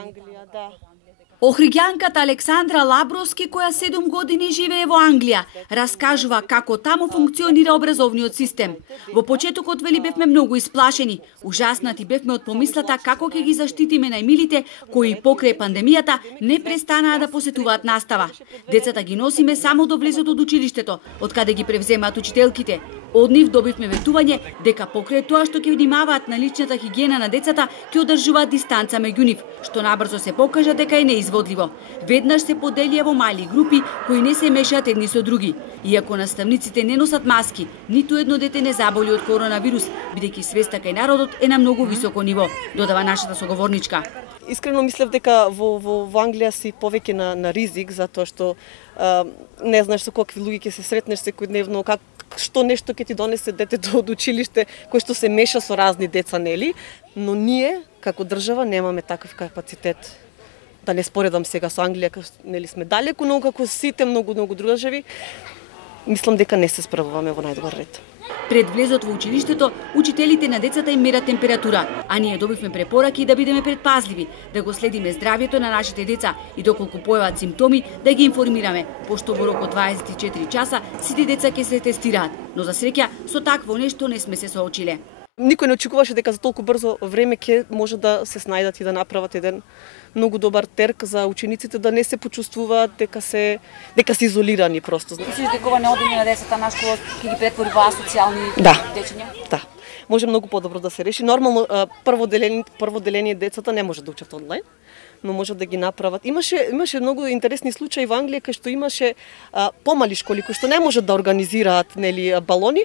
Англија, да. Охриѓанката Александра Лабровски, која 7 години живее во Англија, раскажува како таму функционира образовниот систем. Во почетокот, вели, бевме многу исплашени. Ужаснати бевме од помислата како ќе ги заштитиме најмилите кои покрај пандемијата не престанаа да посетуваат настава. Децата ги носиме само до влезот од училиштето, од каде ги превземаат учителките. Од нив добивме ветување дека покрај тоа што ќе внимаваат на личната хигиена на децата, ќе одржуваат дистанца меѓу нив, што набрзо се покажа дека е неизводливо. Веднаш се поделија во мали групи кои не се мешаат едни со други. Иако наставниците не носат маски, ниту едно дете не заболи од коронавирус, бидејќи свеста кај народот е на многу високо ниво, додава нашата соговорничка. Искрено мислев дека во Англија си повеќе на ризик, затоа што не знаеш со какви луѓе ќе се сретнеш секојдневно, што нешто ќе ти донесе детето од училиште, кој што се меша со разни деца, нели? Но ние, како држава, немаме таков капацитет. Да не споредам сега со Англија, нели сме далеку, но како сите многу држави, мислам дека не се справуваме во најдобар ред. Пред влезот во училиштето, учителите на децата им мерат температура, а ние добивме препораки да бидеме предпазливи, да го следиме здравјето на нашите деца и доколку појават симптоми, да ги информираме, пошто во рок од 24 часа сите деца ќе се тестираат, но за среќа со такво нешто не сме се соочиле. Никој не очекуваше дека за толку брзо време ќе може да се снајдат и да направат еден многу добар терк за учениците да не се почувствуваат дека се изолирани просто. Мислиш дека ова неодење на децата на школа ќе ги претвори во асоцијални дечиња? Да. Може многу подобро да се реши. Нормално прво деление децата не може да учат онлайн, но може да ги направат. Имаше многу интересни случаи во Англија кај што имаше помали школи кои што не можат да организираат, нели, балони,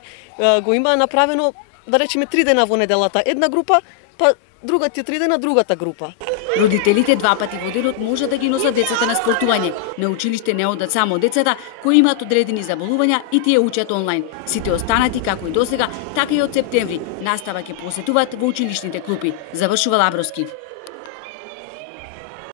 го има направено, да речеме, 3 дена во неделата една група, па другите 3 дена другата група. Родителите 2 пати во денот може да ги носат децата на спортување. На училиште не одат само децата кои имаат одредени заболувања и тие учат онлайн. Сите останати, како и досега, така и од септември, настава ќе посетуваат во училишните клупи. Завршува Лабровски.